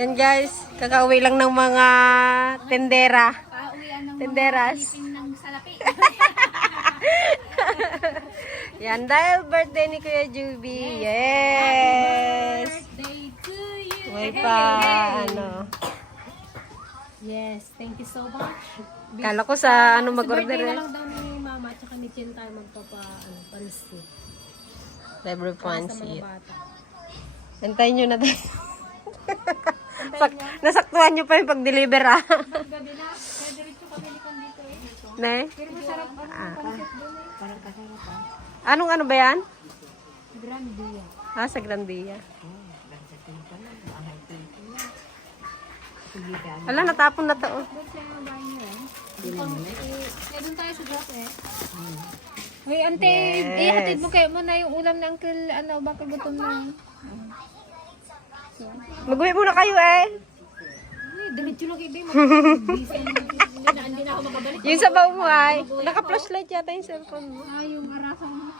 Yan guys, kakauwi lang ng mga tendera. Tenderas. Yan, dahil birthday ni Kuya Juby. Yes! Birthday to you! May pa, ano. Yes, thank you so much. Kala ko sa ano Sa mag-order birthday eh. na lang daw ni Mama at saka ni Chin tayo pansit. Libre Para sa mga pansit. bata. Antayin nyo na tayo. Nasaktuhan nyo pa yung pag-deliver ah. Gabi na, kaya diretso kami likon dito eh. Ne? Pero masarap ang pansit doon eh. Parang kasarap ah. Anong ano ba yan? Grandia. Ah, sa Grandia. Ala, natapon na to. Oh. Doon sa bahay niyo eh. Doon tayo sa drop eh. Hoy, ante, ihatid mo kayo mo na yung ulam ng uncle, ano, baka gutom na. Mag-uwi muna kayo eh. Diretso lang kayo, hindi na ako makabalik. Yung sa baong mo ay, naka-flashlight yata yung cellphone mo. Yung arasan mo.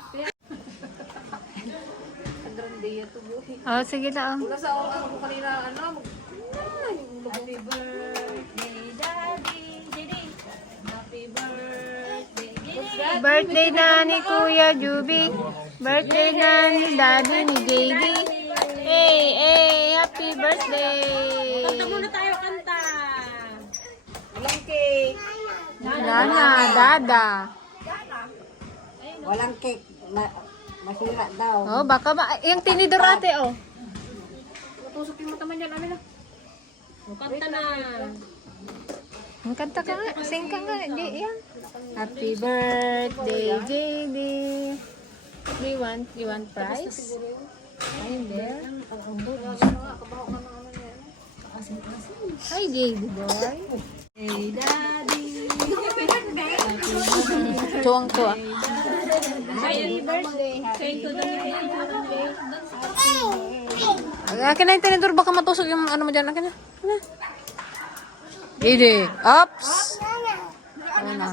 Oh, sige na. Oh. Wala sa ako kanina, ano, happy birthday, Daddy, Didi. Happy birthday, Didi. Birthday na ni Kuya Juby. Birthday na ni Daddy ni JD. Hey, hey, happy birthday. Kanta muna tayo, kanta. Walang cake. Nana, Dada. Walang cake. Masira daw. Oh, baka yung tinidor ate, oh. Tusok yung mata man dyan, amin na. Kanta na. Ang kanta ka nga, sing ka nga, di yan. Happy birthday, JD. You want prize? Ayun there. Hi, JD boy. Hey, Daddy. Tuwang tuwa. Happy birthday. Say to the Akin na yung tinidor, baka matusok yung ano mo dyan. Akin na. JD, ups. Ano na.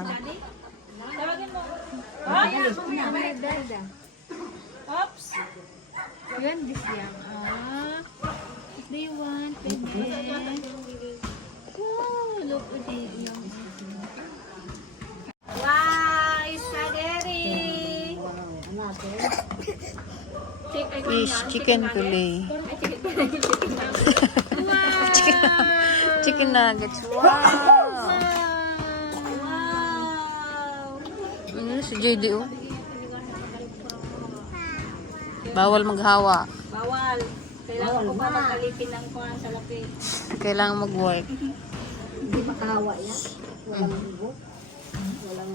Oops. Yan, this yan. If they want, pwede. Oh, look at it. Wow, spaghetti. Fish, chicken fillet. Wow. Chicken nuggets. Wow. Wow. Si JD, oh. Bawal maghawa. Bawal. Kailangan ko pa magkalipin ng kuhan sa lapit. Kailangan mag-work. Hindi makahawa yan. Walang bubo. Walang...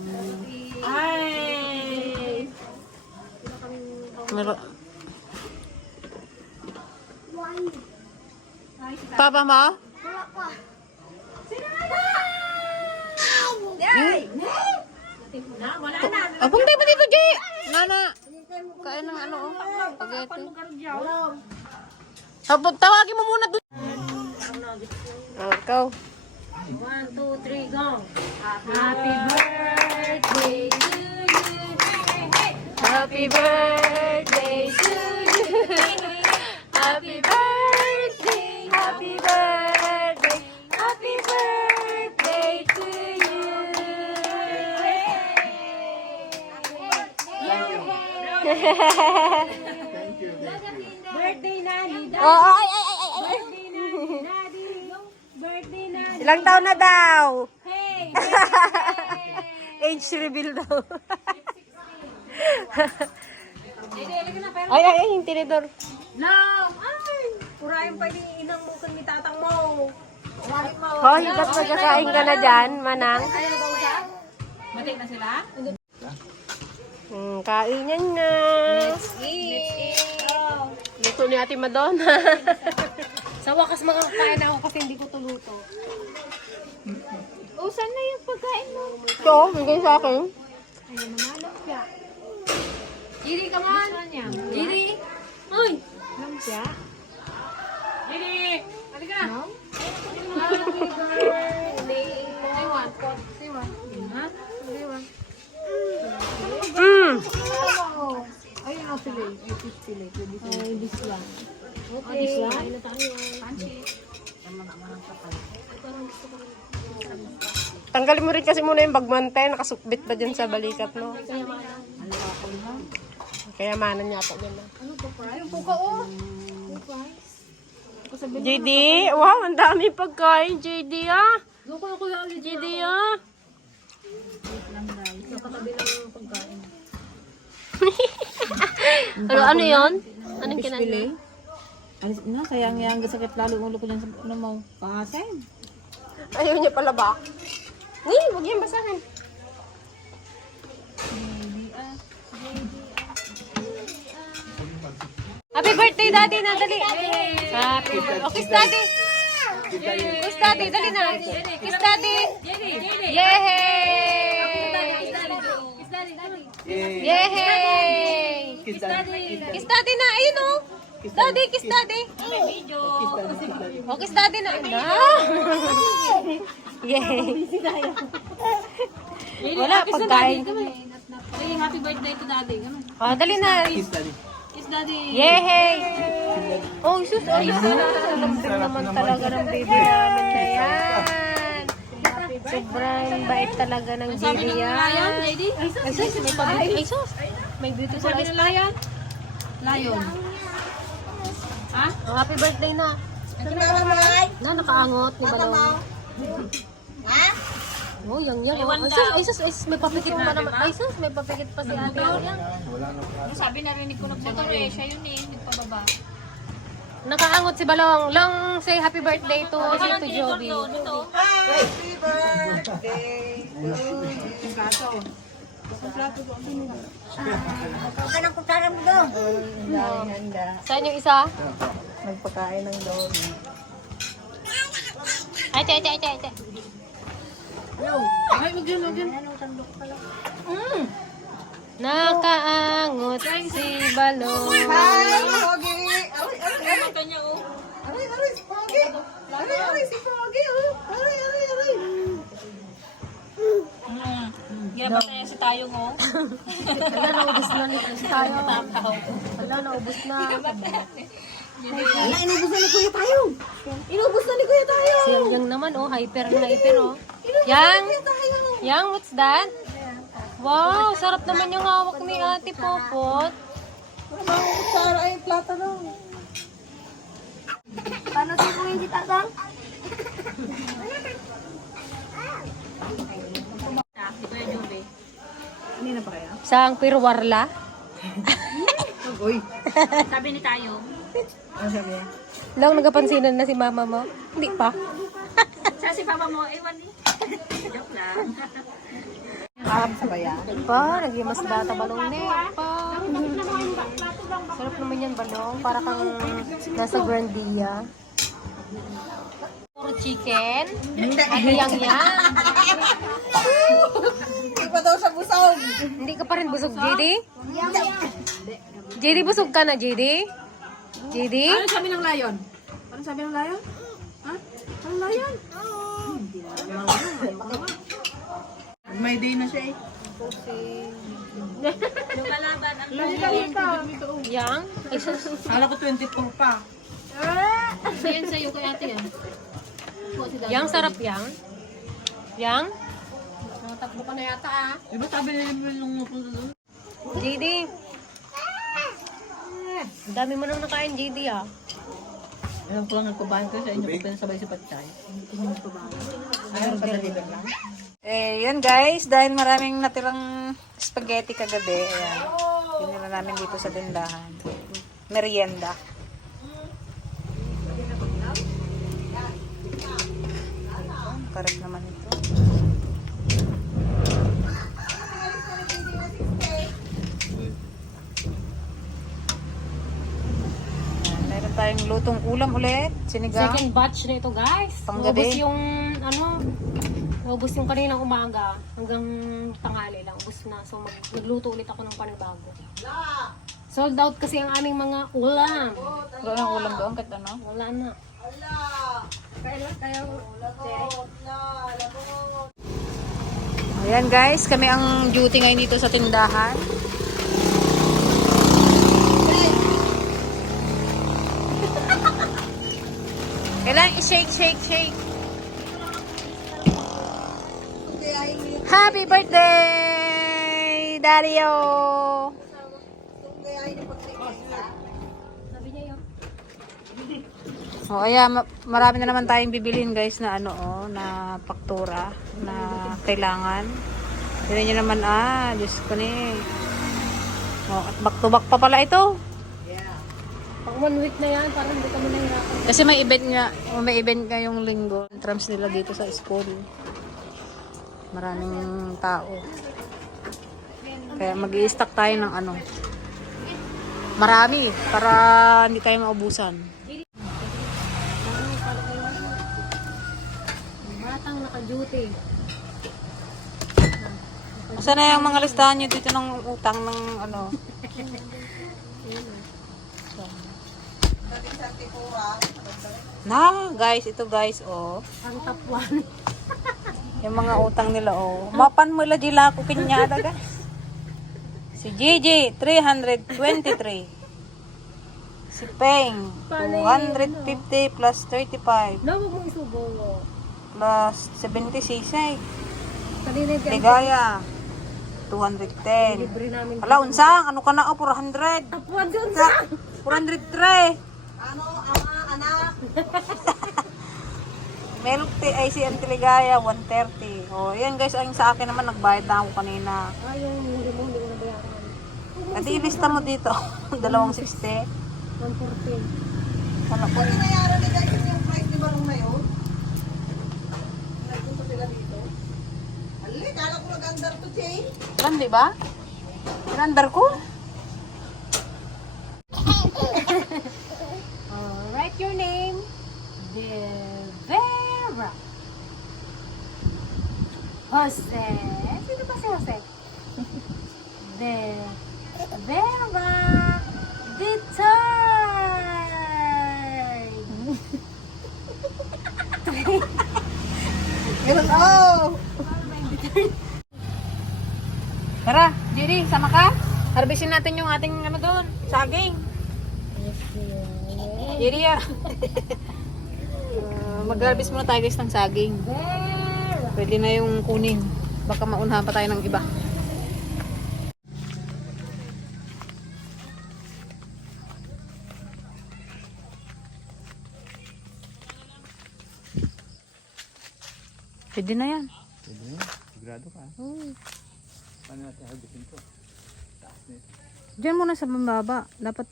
Ay! Meron. Papa mo? Wala na. Oh, punta mo dito, Jay! Nana! Kain ng ano, oh. Spaghetti. Tawagin mo muna doon. Oh, ikaw. 1, 2, 3, go! Happy birthday to you! Happy birthday to you. Happy birthday. Happy birthday. Happy birthday to you. Birthday na ni Daddy! Oh, ay. Birthday na ni Daddy! Birthday na ni... Ilang taon na daw? Hey! Age reveal daw. Pero... Ay, yung tinidor. No! Ay! Purahin pa yung inang mo kung tatang mo. Umalit mo. Hoy, ba't nagkakain ka na dyan, Manang? Ayaw daw siya? Matik na sila? Kainin na. Let's eat! Oh. Luto ni Ate Madonna. Sa wakas makakain ako kasi hindi ko tuluto. Oh, saan na yung pagkain mo? Ito, bigay sa akin. Ayun naman lang siya. Giri, come on! Giri! Uy! Lumpia? Giri! Halika na! No? Happy birthday! Say one. Ha? Ay, this one. Okay. This one? Ay, na tayo. Pansit. Tanggalin mo rin kasi muna yung bagmante. Nakasukbit ba dyan sa balikat mo? Kaya manan yata dyan na. Ano pa pa? Yung puka, oh. Puka. JD, wow, ang dami pagkain, JD ah. Doon ko na kuya ulit. JD ah. Nakatabi lang yung pagkain. Ano yun? Anong kinain? Alis na, sayang yang sakit lalo ulo ko dyan sa ano mo. Pahasin. Ayaw niya pala ba? Ngayon, huwag yan basahin. Happy birthday, Daddy, na dali. Happy birthday. Oh, kiss Daddy. Kiss Daddy, dali na. Kiss Daddy. Yehey! Yehey! Kiss Daddy na, ayun oh. Daddy, kiss Daddy. Oh, kiss Daddy na. Yehey! Wala, pagkain. Ay, happy birthday to daddy. Oh, dali na. Kiss daddy. Yehey! Oh, sus, ayos na. Lambing naman talaga ng baby namin na yan. Sobrang bait talaga ng baby yan. Lady? Ay, sus, may pabili. Ay, sus. May beauty sa Sabi ng lion? Lion. Ha? Oh, happy birthday na. Na, nakaangot ni Balong. Ha? Oh, yang. Ay, sus, may papikit pa naman. Ay, sus, may papikit pa si ate. Yang. Sabi narinig ko nagmotor eh. Siya yun eh. Nagpababa. Nakaangot si Balong. Long, say happy birthday to Joby. Saan yung isa? Nagpakain ng dog. Ay, te. Ay, magyan. Nakaangot si Balong. Ginabat na yan si tayo mo. Wala, naubos na ni tayo. Wala, naubos na. Wala, inubos na ni Kuya tayo. Inubos na ni Kuya tayo. Si Yang naman, oh, hyper na hyper, oh. Yang, what's that? Wow, sarap naman yung hawak ni Ate Popot. Sara ay plata daw. Paano si Kuya hindi tatang? Ito yung Jobe. Kanina pa kaya? Sang pirwarla. Uy. Sabi ni tayo. Ano sabi niya? Lang nagapansinan na si mama mo. Hindi pa. Sa si papa mo, ewan eh. Joke lang. Sa baya. Pa, naging mas bata Balong ne. Pa. Sarap naman yan Balong. Para kang nasa Grandia. Puro chicken. Ano yang yan? Hindi pa daw siya busog. Hindi ka pa rin busog, JD? JD, busog ka na, JD? JD? Ano sabi ng lion? Ano sabi ng lion? Ha? Ano lion? May day na siya eh. Yung kalaban, ang Yang? Ay, sus. Kala ko 24 pa. yan sa'yo kay ate yan. Yang, sarap yang. Yang? Nakatakbo ka na yata ah. Iba sabi nila yung napunta doon? JD? Ang dami mo nang nakain, JD ah. Alam ko lang nagpabahan ko sa inyo kung pinasabay si Patchay. Ayun, padaliban lang. Eh, yun guys, dahil maraming natirang spaghetti kagabi, ayan, pinila namin dito sa tindahan. Merienda. Karap naman ito. Ayan, meron tayong lutong ulam ulit, sinigang. Second batch na ito, guys. Panggabi. Ubus yung, ubus yung kaninang umaga hanggang tanghali lang. Ubus na. So, nagluto ulit ako ng panibago. Sold out kasi ang aming mga ulam. Wala nang ulam doon, kahit ano? Wala na. Ayan guys, kami ang duty ngayon dito sa tindahan. Kailangan i-shake, shake, shake. Happy birthday, Dario! Oh, ayan, marami na naman tayong bibilhin guys na ano na faktura na kailangan. Tignan nyo naman Diyos ko ni. Oh, at back to back pa pala ito. Pag 1 week na yan, parang hindi kami nahirapan. Kasi may event nga yung linggo. Entrance nila dito sa school. Maraming tao. Kaya mag-i-stock tayo ng ano. Marami para hindi tayo maubusan. Batang naka-duty. Saan na yung mga listahan nyo dito ng utang ng ano? Na, guys, ito guys, Ang top 1. yung mga utang nila, Mapan mo ila dila ko kinyada, guys. Si Gigi, 323. Si Peng, 250 plus 35 No, huwag mong isubo. plus 76. Kanina yung Ligaya, 210. libre namin. Hala, unsang, ano ka na, 400. Top 1 dun sa. 403. Ano, anak? Milk tea, ay si Auntie Ligaya, 130. O, yan guys, ayun sa akin naman, nagbayad na ako kanina. Yung hindi mo nabayaran. At ilista mo dito, 260. 140. Ano po? Pinayaran ni guys yung price ni Barong na yun. Nagpunta sila dito. Alin, kala ko nag-under to Jane. Ilan, di ba? Inandar ko? Write your name. Vera. Jose. Sino ba si Jose? Vera. The third. Ganun, oh! Tara, Jerry, sama ka? Harvestin natin yung ating ano doon, saging. Jerry, mag-harvest muna tayo guys ng saging. Pwede na yung kunin. Baka maunahan pa tayo ng iba. Pwede na yan. Pwede na, sigurado ka. Paano natin harvestin to? Taas nito. Diyan muna sa baba. Dapat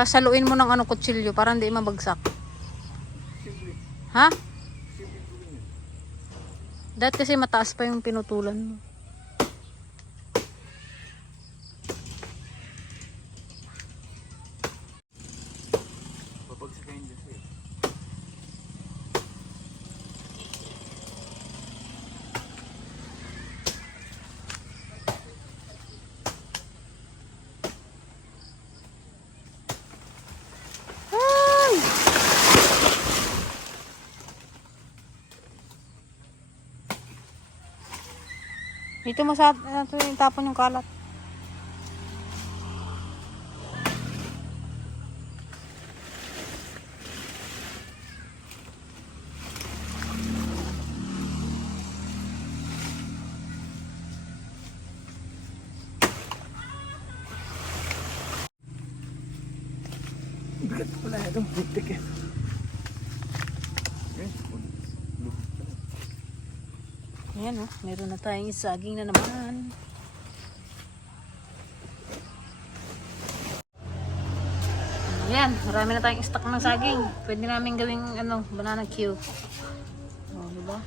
sasaluin mo ng ano kutsilyo para hindi mabagsak. Ha? Dahil kasi mataas pa yung pinutulan mo. Papagsakin dyan sa'yo. Dito mo sa tapon yung kalat. Bigat pala itong butik eh. Ayan meron na tayong saging na naman. Ayan, marami na tayong stock ng saging. Pwede namin gawing banana cue. Oh, diba?